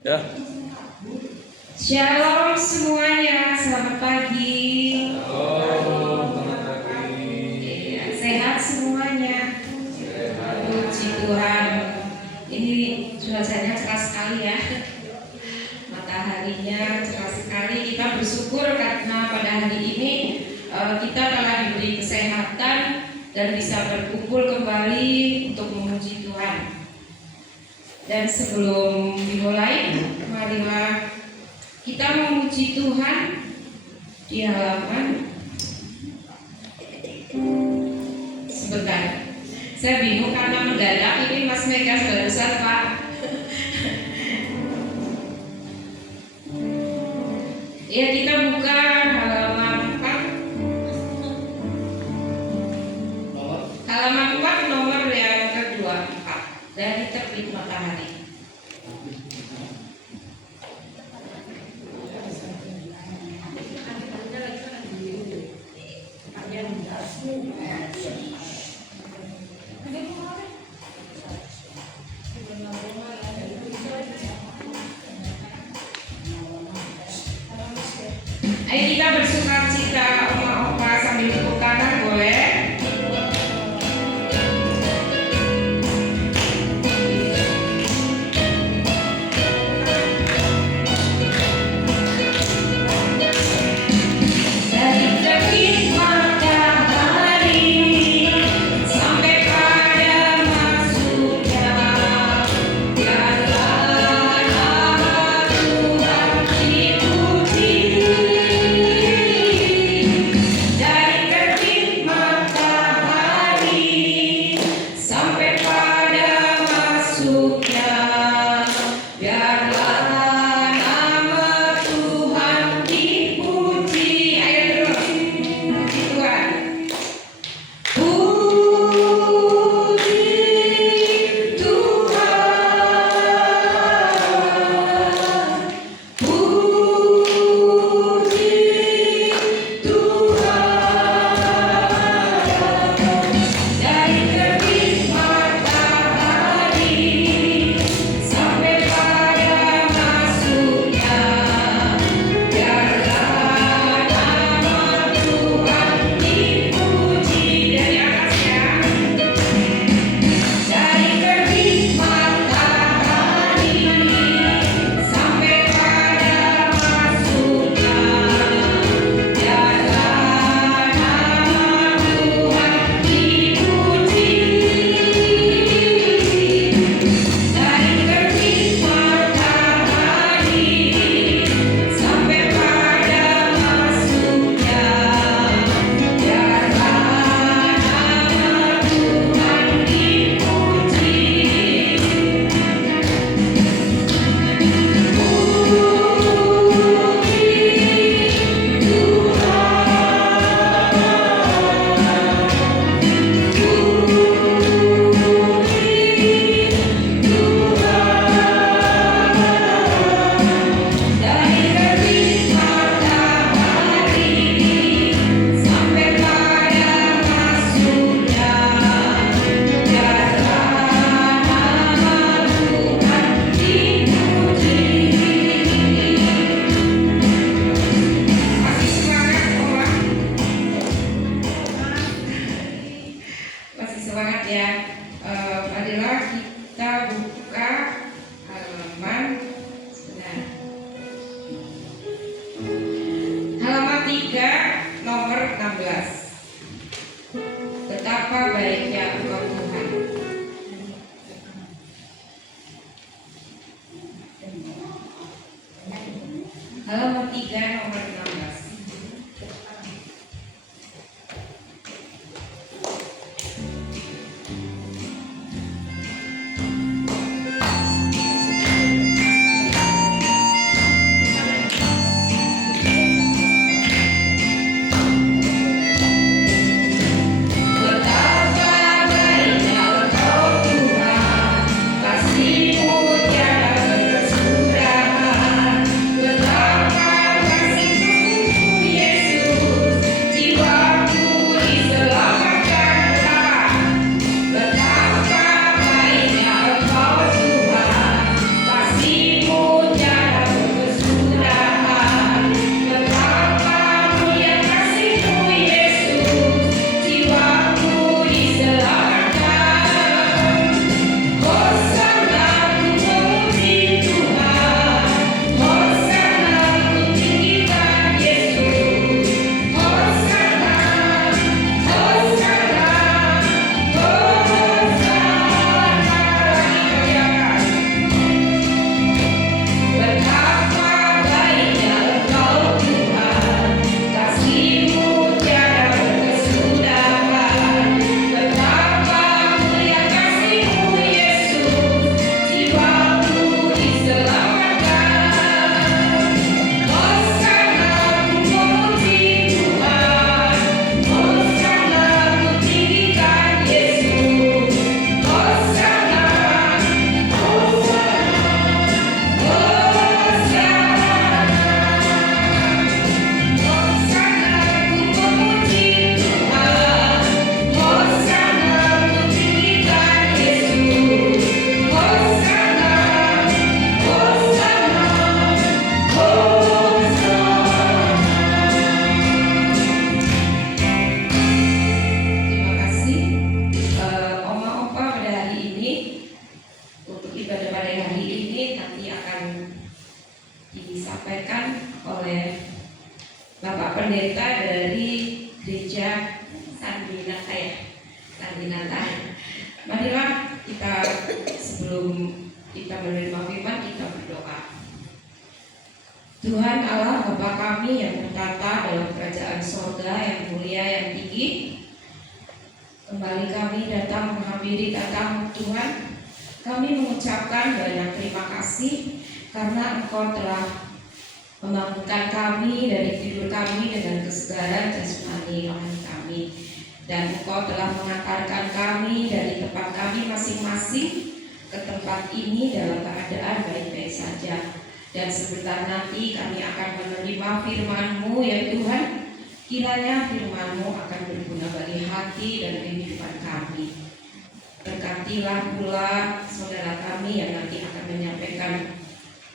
Ya. Shalom semuanya, selamat pagi. Selamat pagi. Ya, sehat semuanya. Puji Tuhan. Ini cuacanya cerah sekali ya. Mataharinya cerah sekali. Kita bersyukur karena pada hari ini kita telah diberi kesehatan dan bisa berkumpul kembali untuk memuji Tuhan. Dan sebelum dimulai, marilah kita memuji Tuhan di halaman. Sebentar, saya bingung karena mendadak ini Mas Mega barusan Pak. Ya, kita buka halaman 4. Halaman 4 nomor yang ke-24 dari terbit matahari. Ayo kita bersukacita, oma-opa sambil tepuk tangan boleh? Betapa baiknya Engkau Tuhan. Halaman 3 nomor 16. Kasih-Mu tiada kesudahan, betapa kasih-Mu akan disampaikan oleh Bapak Pendeta dari Gereja Sandinata. Marilah kita sebelum kita menerima firman kita berdoa. Tuhan Allah Bapa kami yang bertata dalam kerajaan sorga yang mulia yang tinggi, kembali kami datang menghampiri tatamu Tuhan. Kami mengucapkan banyak terima kasih karena Engkau telah membangunkan kami dari tidur kami dengan kesegaran jasmani rohani kami, dan Engkau telah mengantarkan kami dari tempat kami masing-masing ke tempat ini dalam keadaan baik-baik saja. Dan sebentar nanti kami akan menerima firman-Mu ya Tuhan. Kiranya firman-Mu akan berguna bagi hati dan kehidupan kami. Berkatilah pula saudara kami yang nanti akan menyampaikan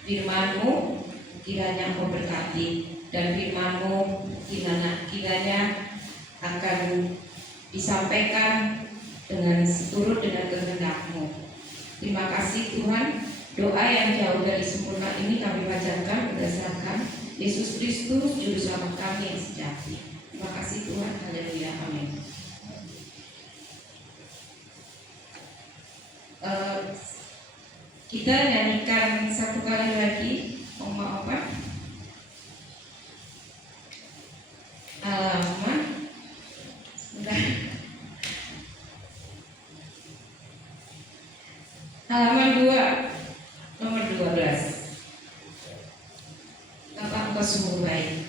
firman-Mu. Kiranya Engkau berkati, dan firman-Mu kiranya akan disampaikan dengan seturut dengan kehendak-Mu. Terima kasih Tuhan. Doa yang jauh dari sempurna ini kami panjatkan berdasarkan Yesus Kristus Juru Selamat kami yang sejati. Terima kasih Tuhan. Haleluya. Amin. Kita nyanyikan satu kali lagi Oma Opa. Halaman sebentar. Halaman 2 nomor 12. Bapak Engkau sungguh baik.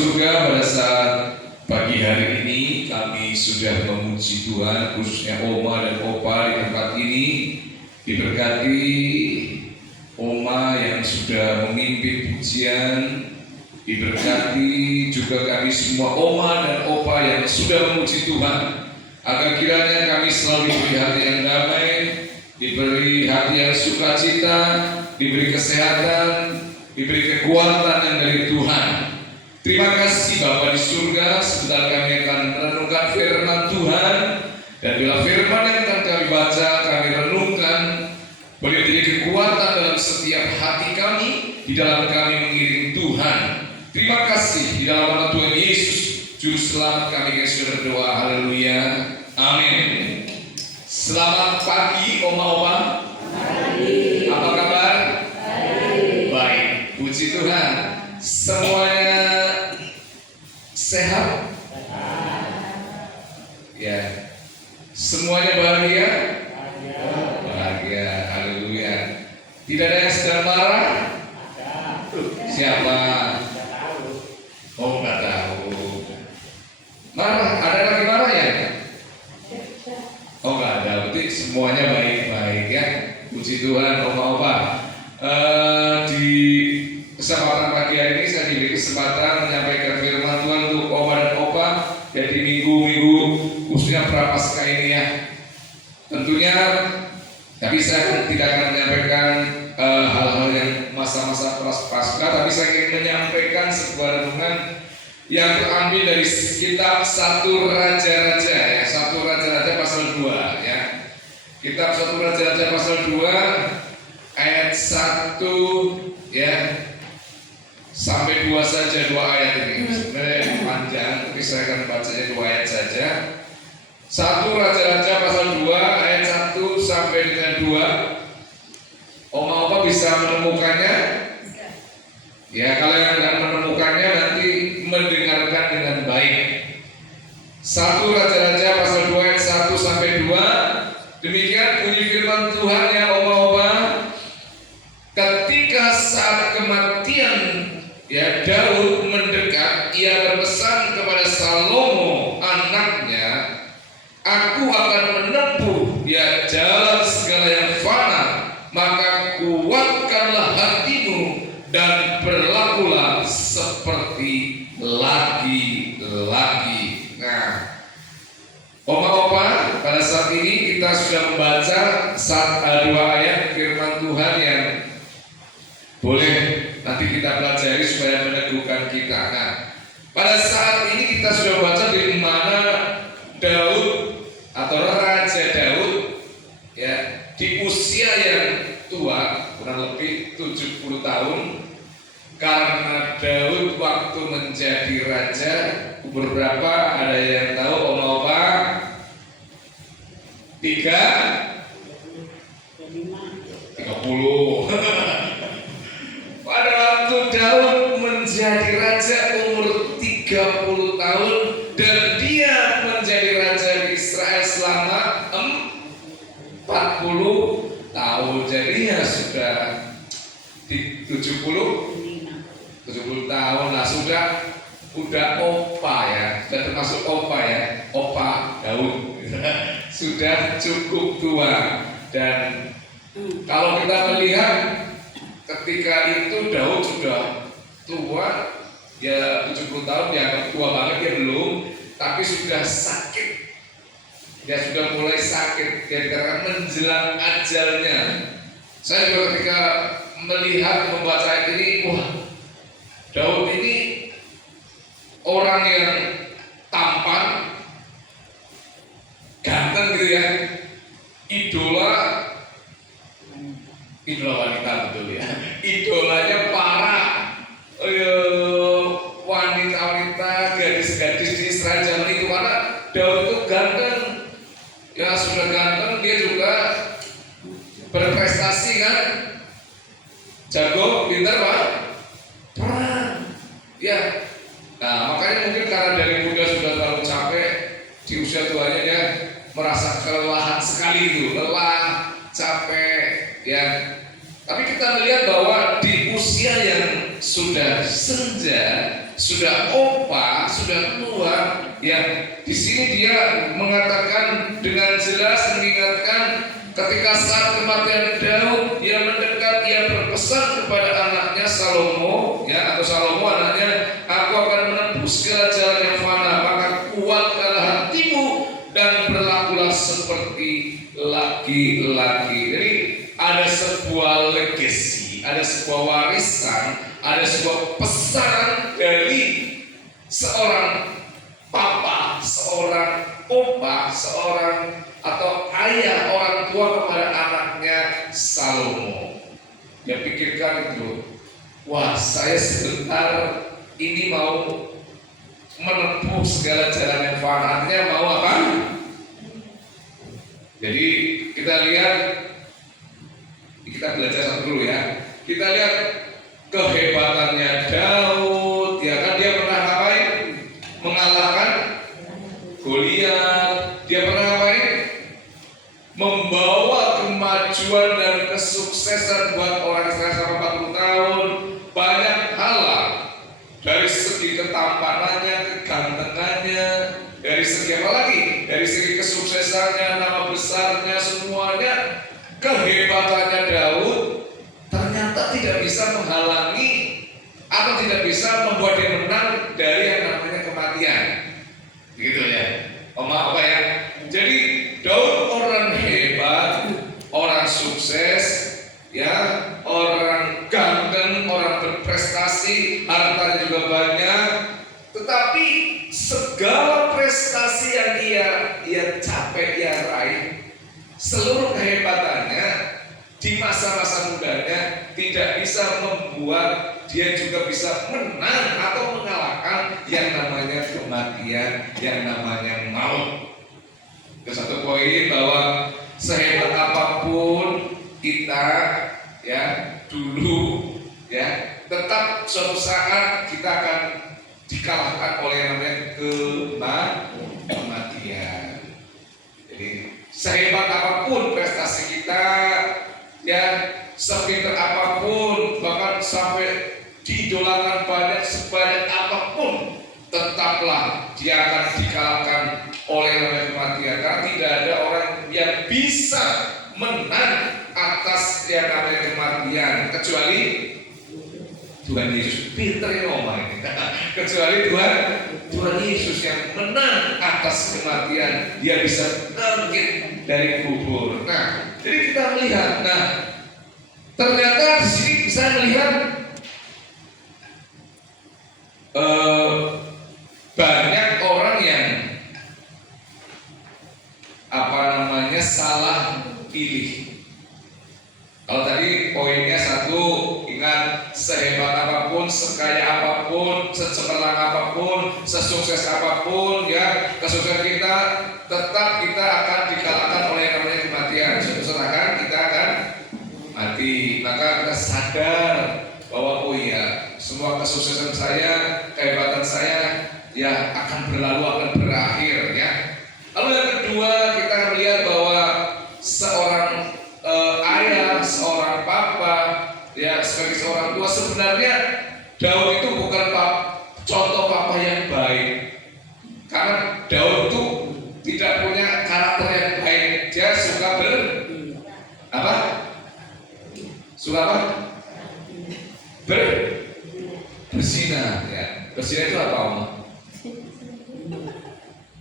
surga, pada saat pagi hari ini kami sudah memuji Tuhan, khususnya Oma dan Opa di tempat ini. Diberkati Oma yang sudah memimpin pujian, diberkati juga kami semua Oma dan Opa yang sudah memuji Tuhan. Agar kiranya kami selalu diberi hati yang damai, diberi hati yang sukacita, diberi kesehatan, diberi kekuatan yang dari Tuhan. Terima kasih Bapa di surga. Sebentar kami akan merenungkan firman Tuhan, dan bila firman yang akan kami baca, kami renungkan, boleh menjadi kekuatan dalam setiap hati kami, di dalam kami mengiring Tuhan. Terima kasih di dalam nama Tuhan Yesus Juru Selamat kami sudah berdoa. Haleluya, amin. Selamat pagi Oma-Oma. Apa kabar? Baik, puji Tuhan. Semuanya sehat? Ya. Semuanya bahagia? Bahagia, haleluya. Tidak ada yang sedang marah? Siapa? Oh, nggak tahu. Marah? Ada lagi marah ya? Oh, nggak ada. Berarti semuanya baik-baik ya. Puji Tuhan, Oma-Opa. Di kesempatan pagi hari ini saya diberi kesempatan menyampaikan firman Tuhan untuk Oma dan Opa. Jadi minggu-minggu khususnya Prapaskah ini ya. Tentunya tapi saya tidak akan menyampaikan hal-hal yang masa-masa Prapaskah, tapi saya ingin menyampaikan sebuah renungan yang terambil dari kitab 1 Raja-Raja ya, 1 Raja-Raja pasal 2 ya. Kitab 1 Raja-Raja pasal 2 ayat 1 ya sampai 2 saja, 2 ayat ini. Sebenarnya panjang, tapi saya akan bacanya 2 ayat saja. 1 Raja-Raja pasal 2 ayat 1 sampai dengan 2. Oma-Opa bisa menemukannya? Ya, kalau yang tidak menemukannya nanti mendengarkan dengan baik. 1 Raja-Raja pasal 2 ayat 1 sampai 2. Demikian bunyi firman Tuhan ya Oma-Opa. Ketika saat kematian ya Daud mendekat, ia berpesan kepada Salomo anaknya, aku akan menempuh ya jalan segala yang fana, maka kuatkanlah hatimu dan berlakulah seperti laki-laki. Nah, Oma-Opa, pada saat ini kita sudah membaca 2 ayat firman Tuhan yang boleh nanti kita pelajari supaya meneguhkan kita. Nah, pada saat ini kita sudah baca di mana Daud atau Raja Daud ya di usia yang tua, kurang lebih 70 tahun. Karena Daud waktu menjadi raja umur berapa? Ada yang tahu Oma-Opa? 30. Pada waktu Daud menjadi raja umur 30 tahun, dan dia menjadi raja di Israel selama 40 tahun. Jadinya sudah 70 tahun lah, udah opa ya, sudah termasuk opa ya, opa Daud. Sudah cukup tua. Dan kalau kita melihat ketika itu Daud sudah tua ya, 70 tahun dianggap tua banget ya belum, tapi sudah sakit. Dia sudah mulai sakit, dia dikatakan menjelang ajalnya. Saya juga ketika melihat membaca ini, wah, Daud ini orang yang tampan, ganteng gitu ya, idola wanita betul ya, idolanya para wanita-wanita, gadis-gadis di Israel zaman itu, karena Daud itu ganteng, ya sudah ganteng, dia juga berprestasi kan, jago, pintar pak, perang, ya. Nah makanya mungkin karena dari muda sudah terlalu capek, di usia tuanya dia merasa kelelahan sekali itu, lelah, capek, ya. Tapi kita melihat bahwa di usia yang sudah senja, sudah opa, sudah tua, ya di sini dia mengatakan dengan jelas mengingatkan ketika saat kematian Daud, ia mendekat, ia berpesan kepada anaknya Salomo, ya atau Salomo anaknya, aku akan menembus segala jalan yang fana, maka kuatkanlah hatimu dan berlakulah seperti laki-laki. Jadi ada sebuah legacy, ada sebuah warisan, ada sebuah pesan dari seorang papa, seorang opa, seorang atau ayah orang tua kepada anaknya Salomo. Dia pikirkan itu, wah saya sebentar ini mau menempuh segala jalan yang fana. Artinya mau apa? Jadi kita lihat, kita belajar satu dulu ya. Kita lihat kehebatannya Daud, ya kan dia pernah ngapain? Mengalahkan Goliat. Dia pernah ngapain? Membawa kemajuan dan kesuksesan buat orang Israel selama 40 tahun. Banyak hal lah. Dari segi ketampanannya, kegantengannya, dari segi apa lagi? Dari segi kesuksesannya, nama besarnya, semuanya, kehebatannya Daud ternyata tidak bisa menghalangi atau tidak bisa membuat dia menang dari yang namanya kematian. Gitu ya. Apa ya? Jadi Daud orang hebat, orang sukses, ya, orang ganteng, orang berprestasi, hartanya juga banyak. Tetapi segala prestasi yang ia capai, ia raih, seluruh kehebatannya di masa-masa mudanya tidak bisa membuat dia juga bisa menang atau mengalahkan yang namanya kematian, yang namanya maut. Itu satu poin, bahwa sehebat apapun kita ya dulu ya, tetap suatu saat kita akan dikalahkan oleh yang namanya kematian. Jadi sehebat apapun prestasi kita, ya sepintar apapun, bahkan sampai diidolakan banyak sebanyak apapun, tetaplah dia akan dikalahkan oleh yang namanya kematian. Karena tidak ada orang yang bisa menang atas yang namanya kematian kecuali Tuhan Yesus. Pinter ya ngomong ini. Kecuali Tuhan Yesus yang menang atas kematian, dia bisa bangkit dari kubur. Nah, jadi kita melihat, nah ternyata di sini bisa melihat banyak orang yang salah pilih. Kalau tadi poinnya satu, ingat, sehebat apapun, sekaya apapun, secemerlang apapun, sesukses apapun, ya kesuksesan kita, tetap kita akan dikalahkan oleh yang namanya kematian. Suatu saat kita akan mati. Maka kita sadar bahwa oh iya, semua kesuksesan saya, kehebatan saya, ya akan berlalu, akan berakhir, ya. Lalu yang kedua, kita melihat bahwa seorang ayah, seorang papa, ya sebagai seorang tua, sebenarnya Daud itu bukan contoh papa yang baik, karena Daud itu tidak punya karakter yang baik. Dia suka berzina, ya. Berzina itu apa, Om?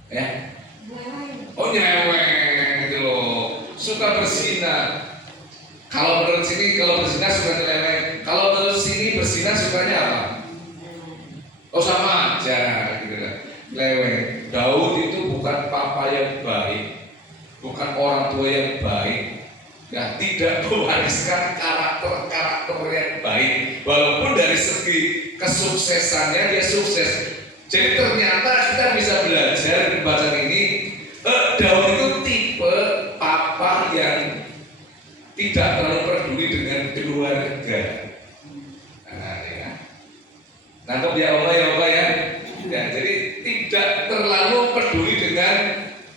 Ya, oh nyeweng gitu loh, suka berzina. Kalau menurut sini, kalau berzina suka nyeleweng. Kalau menurut sini berzina sukanya apa? Oh sama aja gitu kan, nyeleweng. Daud itu bukan papa yang baik, bukan orang tua yang baik, ya tidak mewariskan karakter yang baik. Walaupun dari segi kesuksesannya dia sukses. Jadi ternyata kita bisa belajar di bacaan ini, Daud itu tipe papa yang tidak terlalu peduli dengan keluarga. Nah, ya. Nangkep ya Allah ya. Ya, jadi tidak terlalu peduli dengan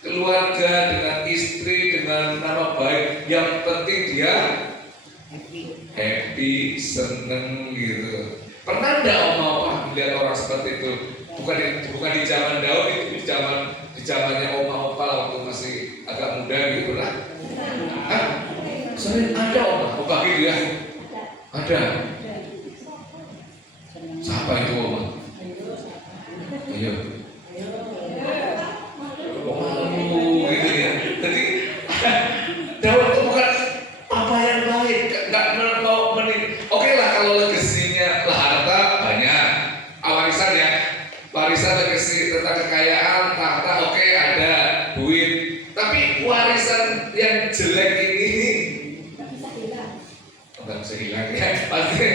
keluarga, dengan istri, dengan nama baik. Yang penting dia happy, seneng gitu. Pernah enggak Om melihat orang seperti itu. Bukan di zaman Daud, itu di zamannya oma opa waktu masih agak muda gitu lah. Hah? Sering ada opa gitu ya? Ada. Siapa itu oma? Ayo. Gitu ya. Jadi Daud itu bukan apa yang baik, nggak mau Oke lah kalau legasinya lah harta banyak, warisan ya, warisan legasi tentang kekayaan, tahta, oke ada duit, tapi warisan yang jelek ini nggak bisa hilang ya, pasti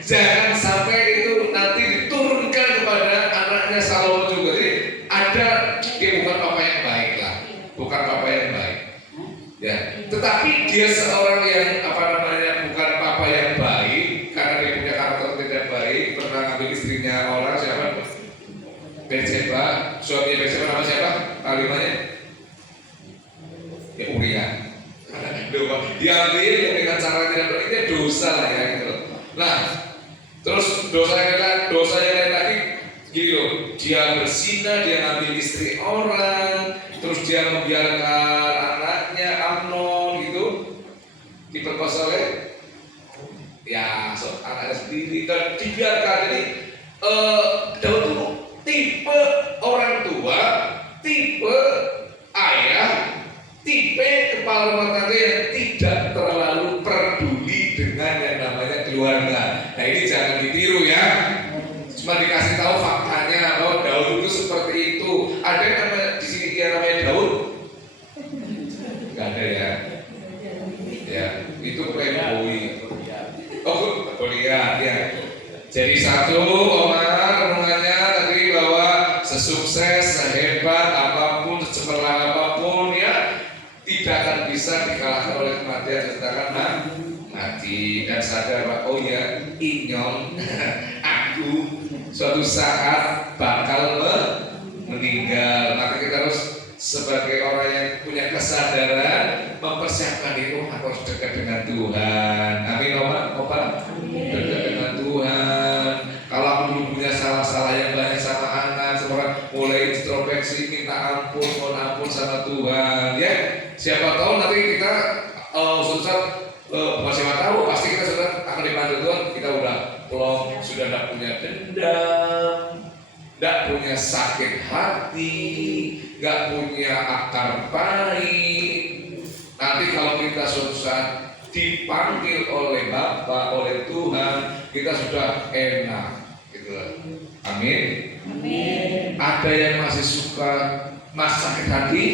jangan sampai itu nanti diturunkan kepada anaknya Salomo juga. Jadi ada dia bukan papa yang baik lah, bukan papa yang baik. Ya, tetapi dia seorang yang bukan papa yang baik karena dia punya karakter tidak baik, pernah ngambil istrinya orang siapa? Betseba, suaminya Betseba nama siapa? Kalimanya? Ya Uria. Diambil dengan cara tidak baik, itu dosa lah ya gitu. Nah, terus dosa yang lain lagi gini loh, dia berzina, dia ngambil istri orang, terus dia membiarkan anaknya Amnon gitu diperkosa oleh ya anaknya sendiri dan dibiarkan. Jadi Daud itu tipe orang tua, tipe ayah, tipe kepala rumah tangga yang tidak terlalu peduli dengan yang namanya keluarga. Nah ini jangan ditiru ya. Cuma dikasih tahu faktanya bahwa Daud itu seperti itu. Ada yang namanya di sini yang namanya Daud? Gak ada ya. Ya, itu playboy. Oh, Goliat ya. Jadi satu renungannya tadi bahwa sesukses, sehebat apapun, secemerlang apapun ya tidak akan bisa dikalahkan oleh kematian, sedangkan mati dan sadar bahwa oh ya inyong aku suatu saat bakal meninggal. Maka kita harus sebagai orang yang punya kesadaran mempersiapkan itu harus dekat dengan Tuhan. Amin opa. Dekat dengan Tuhan. Kalau aku dulu punya salah-salah yang banyak sama anak, seorang mulai introspeksi, minta ampun, mohon ampun sama Tuhan. Ya, siapa tahu nanti kita siapa tahu pasti kita sudah akan dipandu Tuhan. Kita udah plong, sudah tidak punya dendam, tidak punya sakit hati, nggak punya akar pahit. Nanti kalau kita suatu saat dipanggil oleh Bapa, oleh Tuhan, kita sudah enak, gitu. Amin. Amin. Ada yang masih suka sakit hati?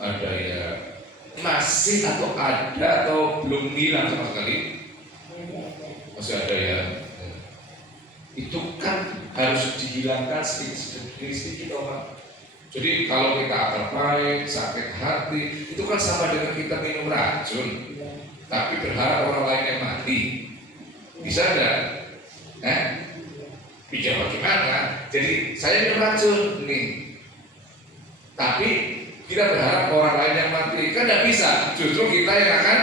Ada ya. Masih atau ada atau belum hilang sama sekali? Masih ada ya. Itu kan harus dihilangkan sedikit orang. Jadi kalau kita akal baik, sakit hati, itu kan sama dengan kita minum racun, tapi berharap orang lain yang mati. Bisa enggak? Bisa bagaimana? Jadi saya minum racun nih, tapi kita berharap orang lain yang mati, kan tidak bisa. Justru kita yang akan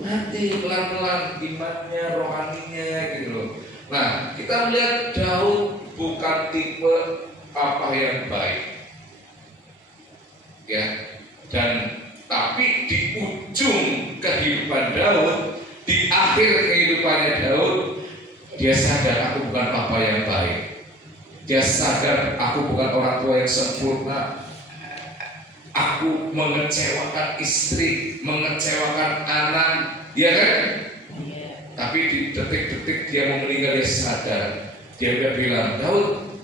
mati pelan-pelan imannya, rohaninya gitu loh. Nah, kita melihat Daud bukan tipe apa yang baik. Ya, dan tapi di ujung kehidupan Daud, di akhir kehidupannya Daud, dia sadar aku bukan papa yang baik. Dia sadar aku bukan orang tua yang sempurna. Aku mengecewakan istri, mengecewakan anak, ya kan? Tapi di detik-detik dia mau meninggal, dia sadar. Dia udah bilang, Daud,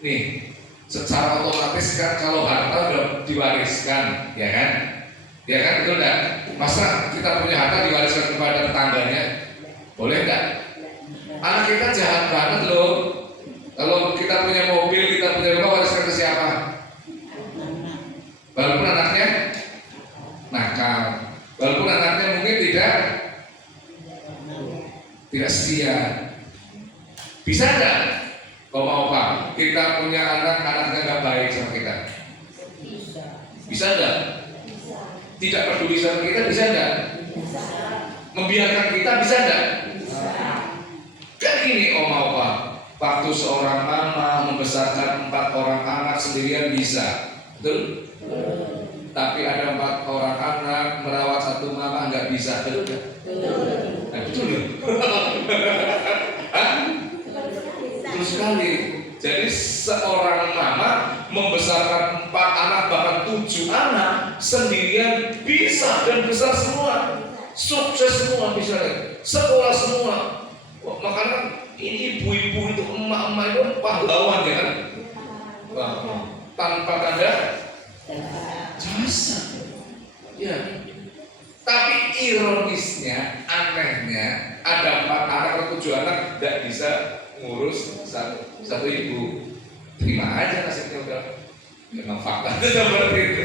nih secara otomatis kan kalau harta udah diwariskan, ya kan? Ya kan, betul enggak? Masa kita punya harta diwariskan kepada tetangganya? Boleh enggak? Anak kita jahat banget loh. Kalau kita punya mobil, kita punya rumah, wariskan ke siapa? Walaupun anaknya nakal, walaupun anaknya mungkin tidak setia. Bisa enggak? Opa, kita punya anaknya nggak baik sama kita. Bisa enggak? Tidak peduli sama kita, bisa enggak? Membiarkan kita, bisa enggak? ini Om Opa, waktu seorang mama membesarkan 4 orang anak sendirian bisa, betul? Tapi ada 4 orang anak merawat 1 mama nggak bisa, betul nggak? Nah, betul ya? Betul sekali. Jadi seorang mama membesarkan 4 anak bahkan 7 anak sendirian bisa dan besar semua, sukses semua misalnya, sekolah semua. Wah, makanya ini ibu-ibu itu, emak-emak itu pahlawan ya kan? Wah, tanpa tanda jasa. Ya. Tapi ironisnya, anehnya, ada 4 anak atau 7 anak tidak bisa ngurus satu ibu. Terima aja nasibnya udah. Memang fakta seperti itu.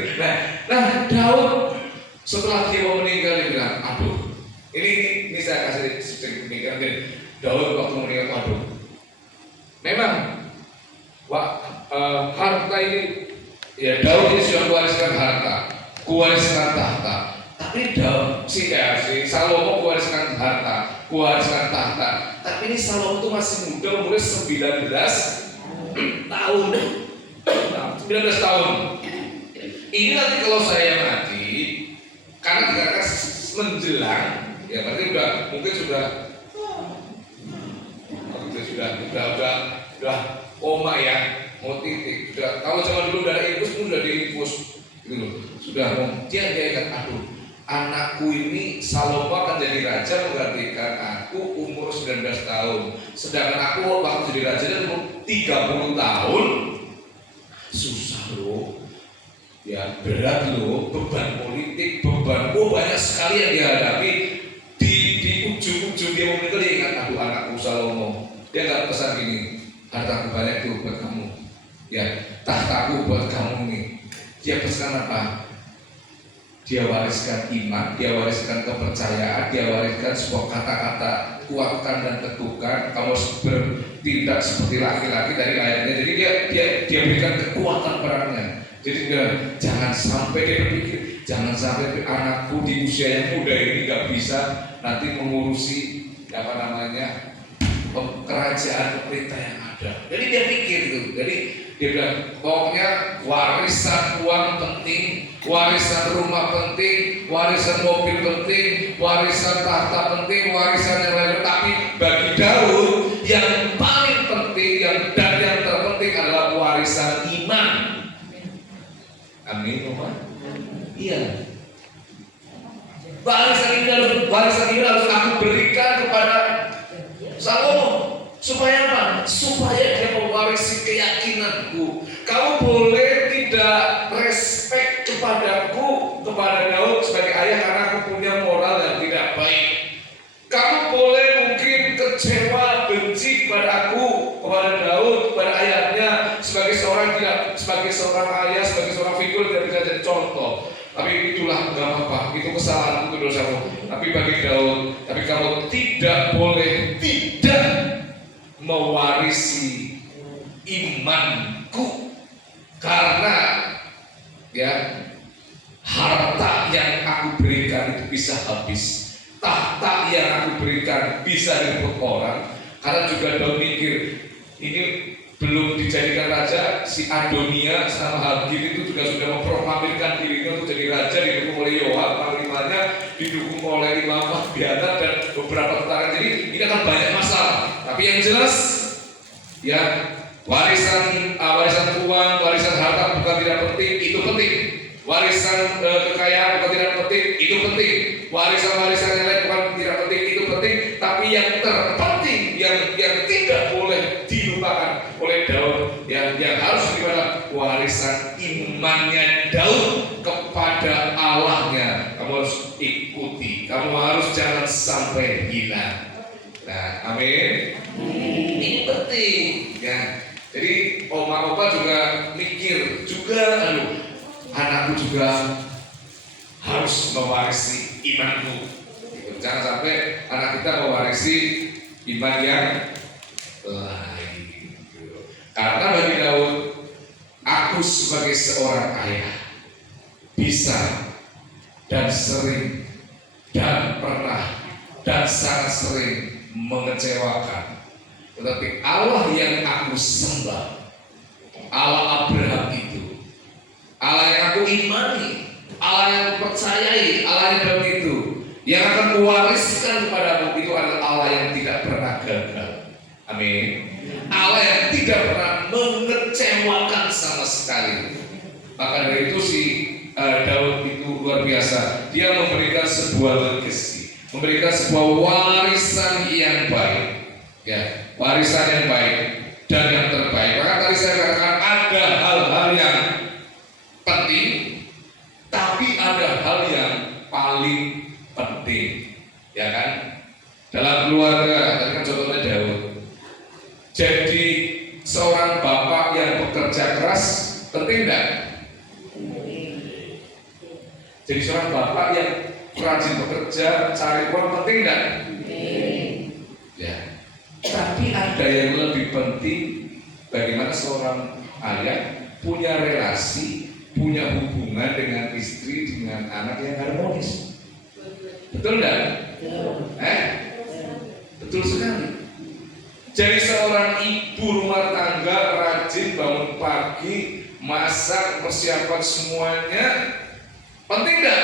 Nah, Daud setelah dia mau meninggal dia bilang, aduh, ini saya kasih sedikit pemikiran gini. Daud waktu meninggal, aduh, memang harta ini, ya Daud ini sudah mewariskan harta, mewariskan tahta. Tapi Daud, si Salomo mewariskan harta, mewariskan tahta. Tapi ini Salomo itu masih muda, umurnya 19 tahun. 19 tahun. Ini nanti kalau saya mati, karena dikatakan menjelang, ya berarti mungkin sudah koma ya, mau titik. Kalau zaman dulu dari infus pun sudah diinfus, gitu loh. Sudah dia ingat, aduh, anakku ini Salomo akan jadi raja menggantikan aku umur 19 tahun. Sedangkan aku waktu jadi raja itu umur 30 tahun. Susah loh, ya berat loh, beban politik, beban banyak sekali yang dihadapi. Di ujung-ujung dia mau meninggal, dia ingat, aduh anakku Salomo. Dia nggak pesan gini, hartaku banyak tuh buat kamu, ya tahtaku buat kamu nih. Dia pesan apa? Dia wariskan iman, dia wariskan kepercayaan, dia wariskan sebuah kata-kata kuatkan dan teguhkan. Kamu bertindak seperti laki-laki dari ayatnya. Jadi dia berikan kekuatan perannya. Jadi jangan sampai dia berpikir, jangan sampai anakku di usia yang muda ini nggak bisa nanti mengurusi kerajaan pemerintah yang ada. Jadi dia pikir itu. Jadi dia bilang, pokoknya warisan uang penting, warisan rumah penting, warisan mobil penting, warisan tahta penting, warisan yang lain. Tapi bagi Daud yang paling penting dan yang terpenting adalah warisan iman. Amin, Bapak. Iya. Warisan ini harus aku berikan kepada Salomo. Supaya apa? Supaya dia mewarisi keyakinanku. Kamu boleh tidak respect kepadaku, kepada Daud sebagai ayah karena aku punya moral yang tidak baik. Kamu boleh mungkin kecewa, benci kepada aku, kepada Daud, kepada ayahnya sebagai seorang ayah, sebagai seorang figur yang bisa jadi contoh. Tapi itulah nggak apa-apa, itu kesalahan, itu dosamu. Tapi bagi Daud, tapi kamu tidak boleh tidak mewarisi imanku, karena ya harta yang aku berikan itu bisa habis, tahta yang aku berikan bisa direbut orang. Karena juga Daud mikir, ini belum dijadikan raja, si Adonia sama Hagit itu juga sudah memproklamirkan dirinya untuk jadi raja, didukung oleh Yoab, panglimanya, didukung oleh Imam Abiatar dan beberapa tentara. Jadi ini akan banyak masalah. Tapi yang jelas, ya warisan uang, warisan harta bukan tidak penting, itu penting. Warisan kekayaan bukan tidak penting, itu penting. Warisan yang lain bukan tidak penting, itu penting. Tapi yang terpenting, yang tidak boleh dilupakan oleh Daud, yang harus dimana warisan imannya Daud kepada Allahnya. Kamu harus ikuti, kamu harus jangan sampai hilang. Nah, amin. Ini penting, ya. Jadi oma-opa juga mikir juga, anakku juga harus mewarisi imanku. Jangan sampai anak kita mewarisi iman yang lain. Karena bagi Daud, aku sebagai seorang ayah bisa dan sering dan pernah dan sangat sering mengecewakan Tetapi Allah yang aku sembah, Allah Abraham itu, Allah yang aku imani, Allah yang aku percayai, Allah yang Daud itu, yang akan mewariskan kepadamu itu adalah Allah yang tidak pernah gagal. Amin. Allah yang tidak pernah mengecewakan sama sekali. Maka dari itu si Daud itu luar biasa. Dia memberikan sebuah legacy, memberikan sebuah warisan yang baik, ya, warisan yang baik dan yang terbaik. Maka tadi saya katakan ada hal-hal yang penting, tapi ada hal yang paling penting, ya kan? Dalam keluarga, tadi kan contohnya Daud. Jadi seorang bapak yang bekerja keras penting enggak? Jadi seorang bapak yang rajin bekerja, cari uang penting enggak? Ya. Tapi ada yang lebih penting, bagaimana seorang ayah punya relasi, punya hubungan dengan istri, dengan anak yang harmonis. Betul enggak? Betul sekali. Jadi seorang ibu rumah tangga rajin bangun pagi, masak, persiapan semuanya, penting enggak?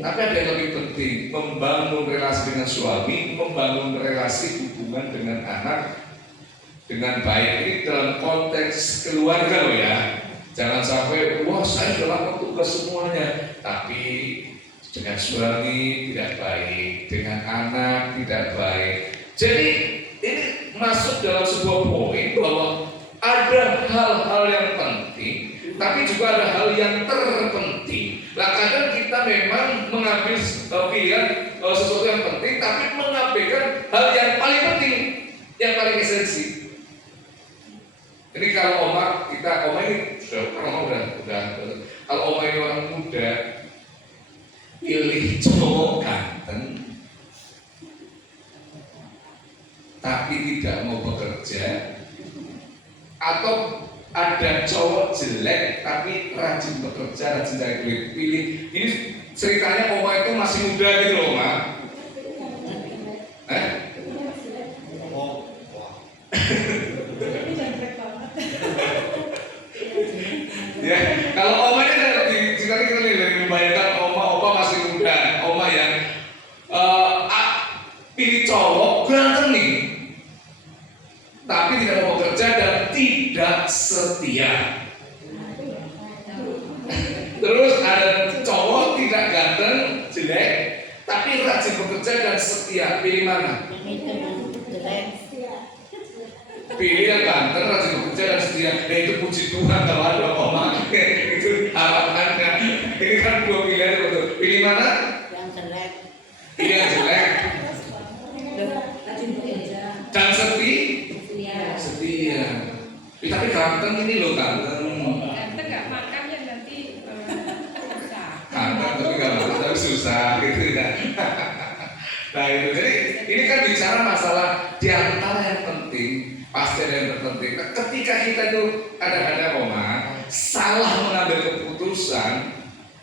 Tapi ada yang lebih penting, membangun relasi dengan suami, membangun relasi hubungan dengan anak dengan baik. Ini dalam konteks keluarga loh ya. Jangan sampai, wah saya sudah lakukan tugas semuanya, tapi dengan suami tidak baik, dengan anak tidak baik. Jadi ini masuk dalam sebuah poin bahwa ada hal-hal yang penting, tapi juga ada hal yang terpenting. Nah kadang kita memang mengambil pilihan sesuatu yang penting, tapi mengabaikan hal yang paling penting, yang paling esensi. Ini kalau Oma ini kalau Oma ini orang muda, pilih cowok ganteng, tapi tidak mau bekerja, atau ada cowok jelek tapi rajin bekerja, rajin cari duit, pilih. Ini ceritanya Oma itu masih muda gitu loh, Oma. Ya, kalau Oma ini sekali kita membayangkan Oma masih muda, Oma yang pilih cowok ganteng nih, tapi tidak mau bekerja dan tidak setia. Terus ada cowok tidak ganteng, jelek, tapi rajin bekerja dan setia. Pilih mana? Pilih yang ganteng, rajin bekerja dan setia. Nah itu puji Tuhan kalau ada Oma. Itu harapannya. Ini kan dua pilihan betul. Pilih mana? Yang jelek. Pilih yang jelek. Dan setia. Tapi ganteng ini loh ganteng. Ganteng nggak makan ya nanti susah. Ganteng tapi nggak makan tapi susah gitu ya. Nah itu jadi ini kan bicara masalah di antara yang penting, pasti ada yang terpenting. Nah, ketika kita itu kadang-kadang Oma salah mengambil keputusan,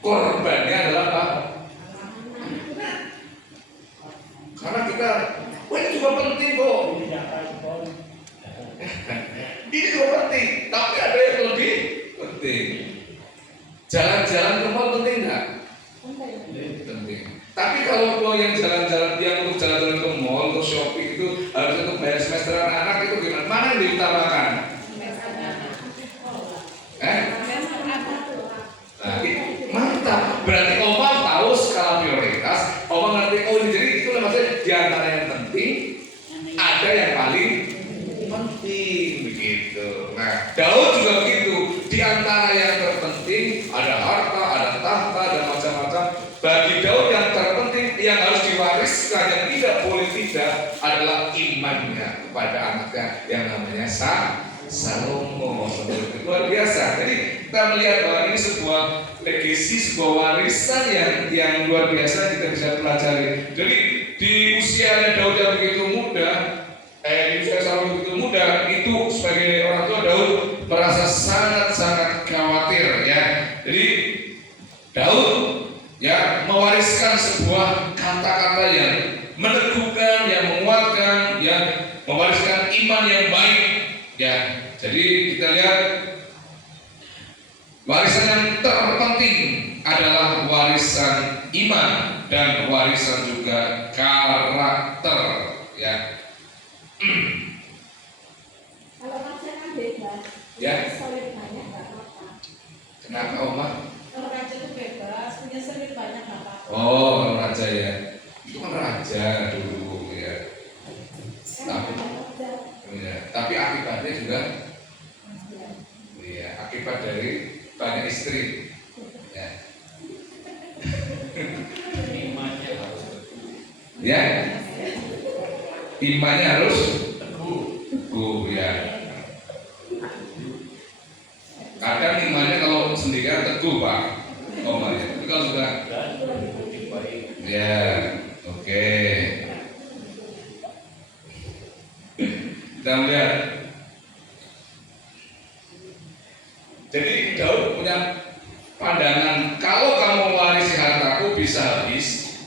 korbannya adalah apa? Karena kita, wah ini juga penting kok. Ini juga penting, tapi ada yang lebih penting. Jalan-jalan ke mall penting nggak? Penting. Tapi kalau yang jalan-jalan, yang untuk jalan-jalan ke mall, untuk shopping itu harus untuk bayar semesteran anak itu gimana? Mana yang diutamakan? Nah, mantap. Berarti Oma tahu skala prioritas. Oma ngerti. Oh, jadi itu maksudnya di antara yang penting ada yang paling penting begitu. Nah, Daud juga begitu. Di antara yang terpenting ada harta, ada tahta, ada macam-macam. Bagi Daud yang terpenting, yang harus diwariskan, yang tidak boleh tidak adalah imannya kepada anaknya yang namanya Salomo. Luar biasa. Jadi kita melihat bahwa ini sebuah legacy, sebuah warisan yang luar biasa kita bisa pelajari. Jadi di usianya Daud yang begitu muda, di usia Salomo begitu muda, itu sebagai orang tua Daud merasa sangat-sangat khawatir ya. Jadi Daud ya mewariskan sebuah kata-kata yang meneguhkan, yang menguatkan, yang mewariskan iman yang baik. Ya, jadi kita lihat warisan yang terpenting adalah warisan iman dan warisan juga karakter. Ya. Kalau raja kan bebas, Ya. sawit banyak nggak apa-apa. Kenapa Oma? Kalau raja itu bebas, punya sawit banyak nggak apa-apa. Oh, kalau raja ya. Itu kan raja dulu ya. Kan ada raja. Ya. Tapi akibatnya juga Ya. ya, akibat dari banyak istri. Ya. Ya. Imannya harus teguh ya. Kadang imannya kalau sendirian teguh Pak. Oh ya. Tapi kalau sudah ya, oke. Kita melihat. Jadi Daud punya pandangan, kalau kamu mewarisi hartaku bisa habis,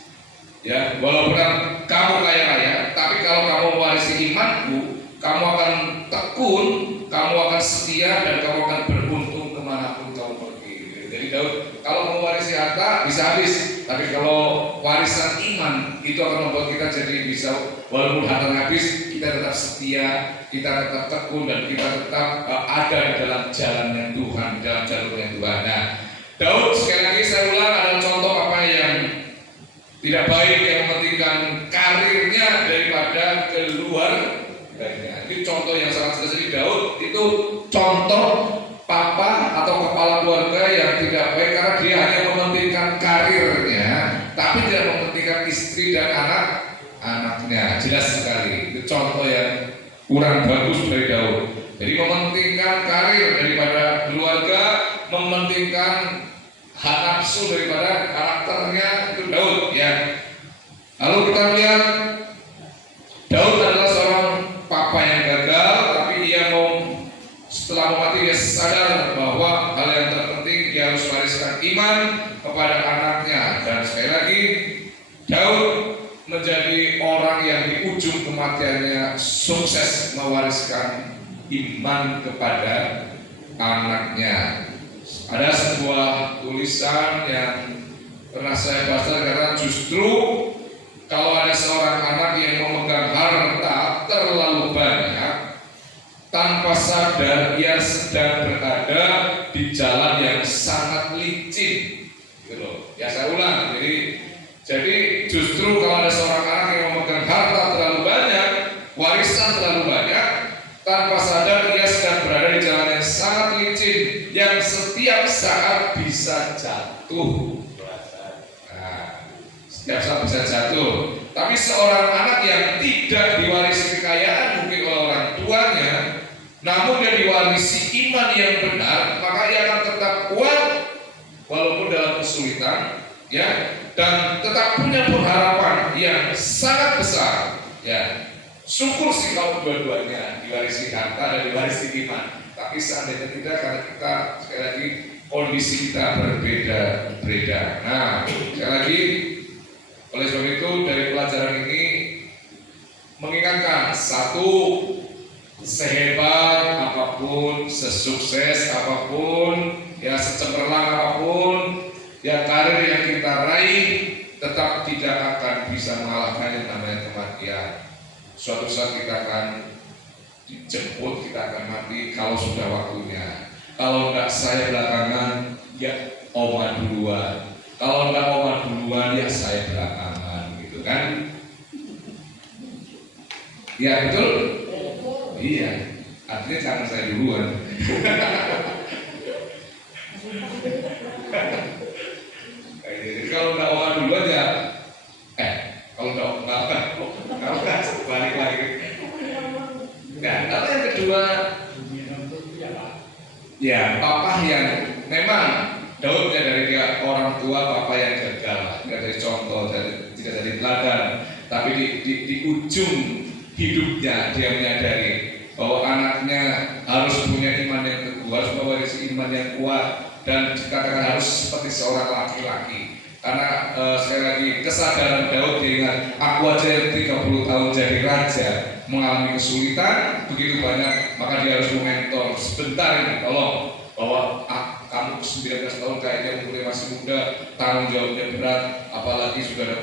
ya, walaupun kamu kaya raya, tapi kalau kamu mewarisi imanku, kamu akan tekun, kamu akan setia, dan kamu akan beruntung kemanapun kamu pergi. Jadi Daud, kalau mewarisi harta bisa habis, tapi kalau warisan iman itu akan membuat kita jadi bisa, walaupun harta habis, kita tetap setia, kita tetap tekun, dan kita tetap ada di dalam jalannya Tuhan, dalam jalurnya Tuhan. Nah, Daud, sekali lagi saya ulang, ada contoh apa yang tidak baik, yang mementingkan karirnya daripada keluarganya. Ini contoh yang sangat jelas. Jadi Daud itu contoh papa atau kepala keluarga yang tidak baik, karena dia hanya mementingkan karirnya, tapi tidak mementingkan istri dan anak-anaknya. Jelas sekali, itu contoh yang kurang bagus dari Daud. Jadi mementingkan karir daripada keluarga, mementingkan hak nafsu daripada karakternya, itu Daud ya. Lalu kita lihat Daud adalah seorang papa yang gagal, tapi dia mau setelah mati dia sadar bahwa hal yang terpenting dia harus wariskan iman kepada anaknya. Dan sekali lagi Daud menjadi orang yang di ujung kematiannya sukses mewariskan iman kepada anaknya. Ada sebuah tulisan yang pernah saya baca, karena justru kalau ada seorang anak yang memegang harta terlalu banyak, tanpa sadar ia sedang berada di jalan yang sangat licin. Gitu loh. Ya saya ulang. Jadi justru kalau ada seorang anak yang memegang harta terlalu banyak, warisan terlalu banyak, tanpa sadar ia sedang berada di jalan yang sangat licin, yang setiap saat bisa jatuh. Nah, setiap saat bisa jatuh. Tapi seorang anak yang tidak diwarisi kekayaan mungkin oleh orang tuanya, namun dia diwarisi iman yang benar, maka ia akan tetap kuat walaupun dalam kesulitan, ya, dan tetap punya pengharapan yang sangat besar, ya. Syukur sih kalau dua-duanya diwarisi harta dan diwarisi iman. Tapi seandainya tidak, karena kita sekali lagi kondisi kita berbeda-beda. Nah, sekali lagi oleh sebab itu dari pelajaran ini mengingatkan, satu, sehebat apapun, sesukses apapun, ya secemerlang apapun, ya karir yang kita raih, tetap tidak akan bisa mengalahkan yang namanya kematian. Suatu saat kita akan dijemput, kita akan mati kalau sudah waktunya. Kalau enggak saya belakangan, ya Oma duluan. Kalau enggak Oma duluan, ya saya belakangan, gitu kan? Ya betul? Iya, artinya jangan saya duluan. Jadi kalau enggak Oma duluan ya, kalau enggak balik lagi. Nah, lalu yang kedua, ya papa yang memang Daud dari dia orang tua papa yang gagal, tidak dari contoh, tidak dari teladan, tapi di ujung hidupnya dia menyadari bahwa anaknya harus punya iman yang teguh, harus mewarisi iman yang kuat, dan dikatakan harus seperti seorang laki-laki. Karena sekali lagi kesadaran Daud, ingat, aku aja yang 30 tahun jadi raja mengalami kesulitan begitu banyak, maka dia harus mentor sebentar ini, tolong bahwa kamu 19 tahun kayaknya umurnya masih muda, tanggung jawabnya berat, apalagi sudah ada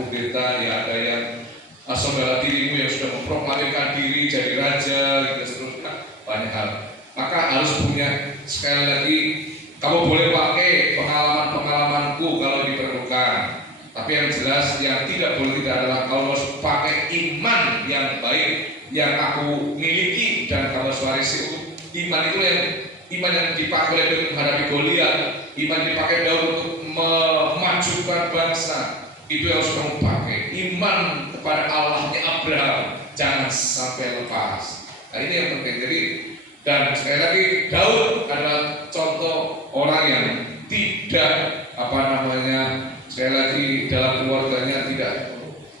kudeta, ya ada yang saudara dirimu yang sudah memproklamirkan diri jadi raja, gitu seterusnya, banyak hal. Maka harus punya, sekali lagi, kamu boleh pakai pengalaman-pengalamanku kalau diperlukan, tapi yang jelas yang tidak boleh tidak adalah kamu harus pakai iman yang baik yang aku miliki, dan kamu harus warisi. Iman itu iman yang dipakai oleh Daud menghadapi Goliat, iman dipakai Daud untuk memajukan bangsa, itu yang harus kamu pakai. Iman kepada Allahnya Abraham jangan sampai lepas. Nah, ini yang penting. Jadi, dan sekali lagi Daud adalah contoh orang yang tidak sekali lagi dalam keluarganya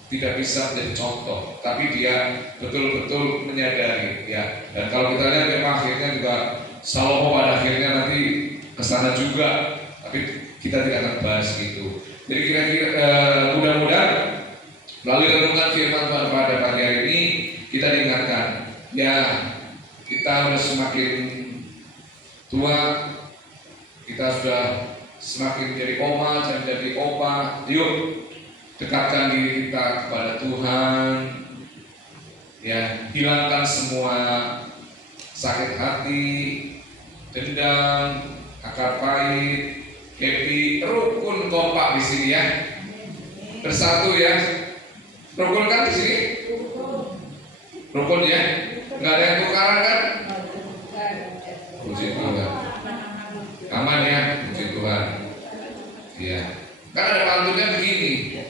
tidak bisa menjadi contoh, tapi dia betul-betul menyadari ya. Dan kalau kita lihat memang akhirnya juga Salomo pada akhirnya nanti kesana juga, tapi kita tidak akan bahas itu. Jadi kira-kira mudah-mudahan melalui renungan firman Tuhan pada pagi hari ini kita diingatkan, ya kita sudah semakin tua, kita sudah semakin jadi oma dan jadi opa. Yuk dekatkan diri kita kepada Tuhan, ya hilangkan semua sakit hati, dendam, akar pahit, happy, rukun kompak di sini ya, bersatu ya, rukun kan di sini, rukun ya, nggak ada yang tukaran kan? Puji Tuhan, aman ya, puji Tuhan, ya. Kan ada pantunnya begini,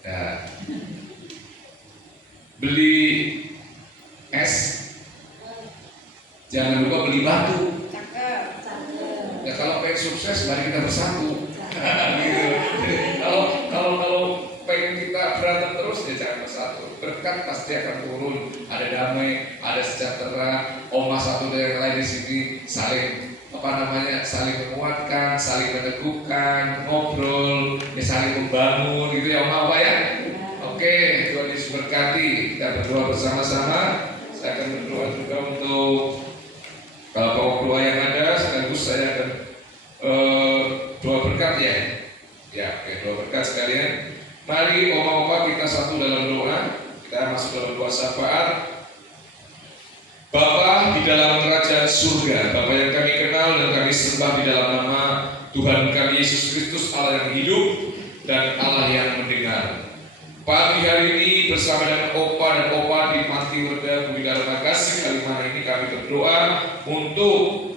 ya, beli es, jangan lupa beli batu. Ya kalau pengen sukses, mari kita bersatu. Gitu. Kalau pengen kita berantem terus, ya jangan bersatu. Berkat pasti akan turun. Ada damai, ada sejahtera. Oma satu dari yang lain di sini saling saling menguatkan, saling meneguhkan, ngobrol, ya saling membangun, gitu ya Oma apa ya? Oke, Tuhan Yesus berkati. Kita berdoa bersama-sama. Saya akan berdoa juga untuk pokok doa yang ada, sekaligus saya akan doa berkat ya. Ya, oke, doa berkat sekalian. Mari oma-opa kita satu dalam doa. Kita masuk dalam doa syafaat. Bapa di dalam kerajaan surga, Bapa yang kami kenal dan kami sembah di dalam nama Tuhan kami Yesus Kristus, Allah yang hidup dan Allah yang mendengar. Pagi hari ini bersama dengan Opa dan Opa di Panti Werda Budi Dharma Kasih Kalimantan ini kami berdoa untuk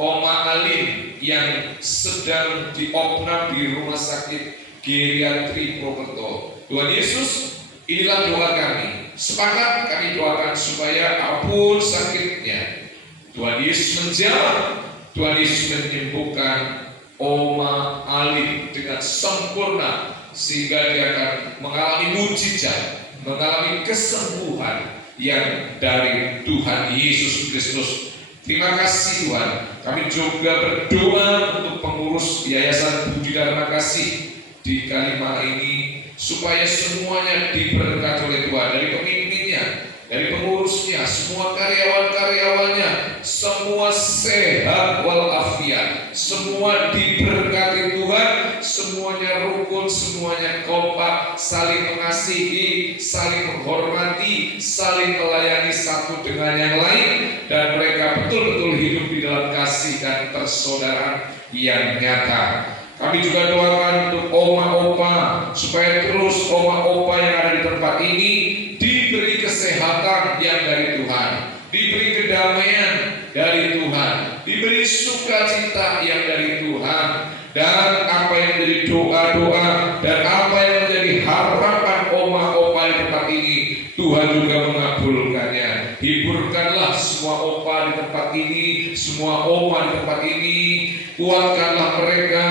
Oma Alin yang sedang diopnam di Rumah Sakit Geriatri Purwokerto. Tuhan Yesus, inilah doa kami. Sepakat kami doakan supaya apapun sakitnya, Tuhan Yesus menjawab, Tuhan Yesus menyembuhkan Oma Alin dengan sempurna, sehingga dia akan mengalami mujizat, mengalami kesembuhan yang dari Tuhan Yesus Kristus. Terima kasih Tuhan. Kami juga berdoa untuk pengurus Yayasan Budi Dharma Kasih di Kalimantan ini, supaya semuanya diberkati oleh Tuhan, dari pemimpinnya, dari pengurusnya, semua karyawan-karyawannya, semua sehat walafiat, semua diberkati Tuhan, semuanya rukun, semuanya kompak, saling mengasihi, saling menghormati, saling melayani satu dengan yang lain, dan mereka betul-betul hidup di dalam kasih dan persaudaraan yang nyata. Kami juga doakan untuk oma-opa, supaya terus oma-opa yang ada di tempat ini diberi kesehatan yang dari Tuhan, diberi kedamaian dari Tuhan, diberi sukacita yang dari Tuhan, dan apa yang menjadi doa-doa dan apa yang menjadi harapan oma-opa di tempat ini, Tuhan juga mengabulkannya. Hiburkanlah semua opa di tempat ini, semua oma di tempat ini, kuatkanlah mereka,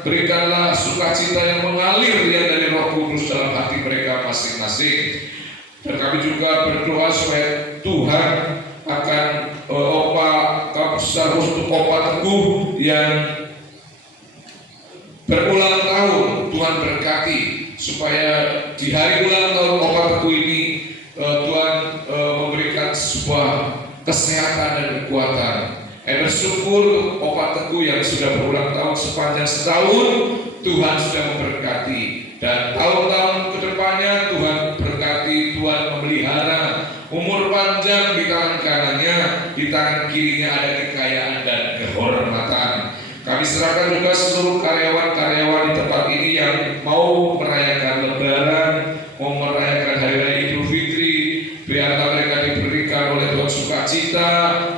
berikanlah sukacita yang mengalir yang dari Roh Kudus dalam hati mereka masing-masing. Dan kami juga berdoa supaya Tuhan akan untuk opa Teguh yang berulang tahun, Tuhan berkati supaya di hari ulang tahun opa Teguh ini Tuhan yang sudah berulang tahun sepanjang setahun, Tuhan sudah memberkati. Dan tahun-tahun kedepannya Tuhan berkati, Tuhan memelihara. Umur panjang di tangan kanannya, di tangan kirinya ada kekayaan dan kehormatan. Kami serahkan juga seluruh karyawan-karyawan di tempat ini yang mau merayakan Lebaran, mau merayakan Hari Raya Idul Fitri. Biarlah mereka diberikan oleh Tuhan sukacita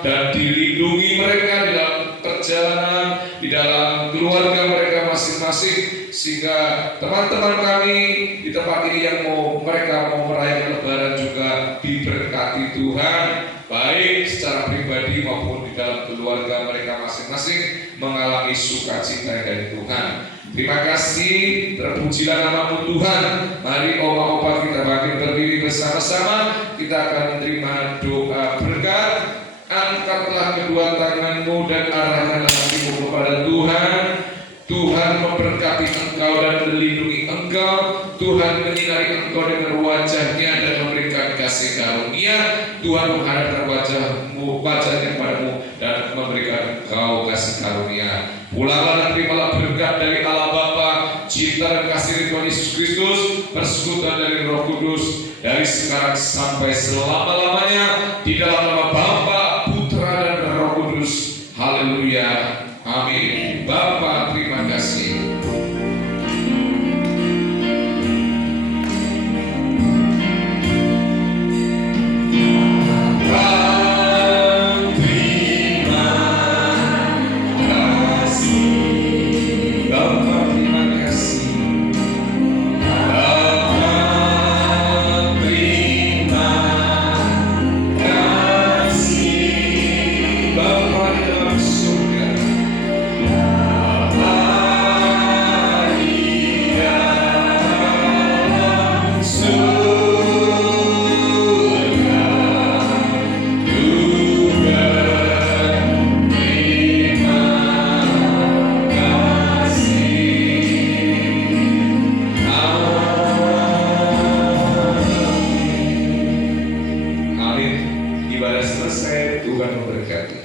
dan dilindungi mereka di dalam perjalanan, di dalam keluarga mereka masing-masing, sehingga teman-teman kami di tempat ini yang mereka mau merayakan Lebaran juga diberkati Tuhan, baik secara pribadi maupun di dalam keluarga mereka masing-masing mengalami sukacita dari Tuhan. Terima kasih, terpujilah nama-Mu Tuhan. Mari opa-opa kita bangkit berdiri bersama-sama. Kita akan menerima doa berkat. Angkatlah kedua tanganmu dan arahkanlah hatimu kepada Tuhan. Tuhan memberkati engkau dan melindungi engkau. Tuhan menyinari engkau dengan wajahnya dan memberikan kasih karunia. Tuhan menghadapkan wajahnya padamu dan memberikan engkau kasih karunia. Pulanglah dan terimalah berkat dari Allah Bapa, cinta dan kasih Tuhan Yesus Kristus, persekutuan dari Roh Kudus, dari sekarang sampai selama-lamanya, di dalam nama Bapa, Putra dan Roh Kudus. Haleluya. Amin. Bapa, terima kasih. Ibadah selesai, Tuhan memberkati.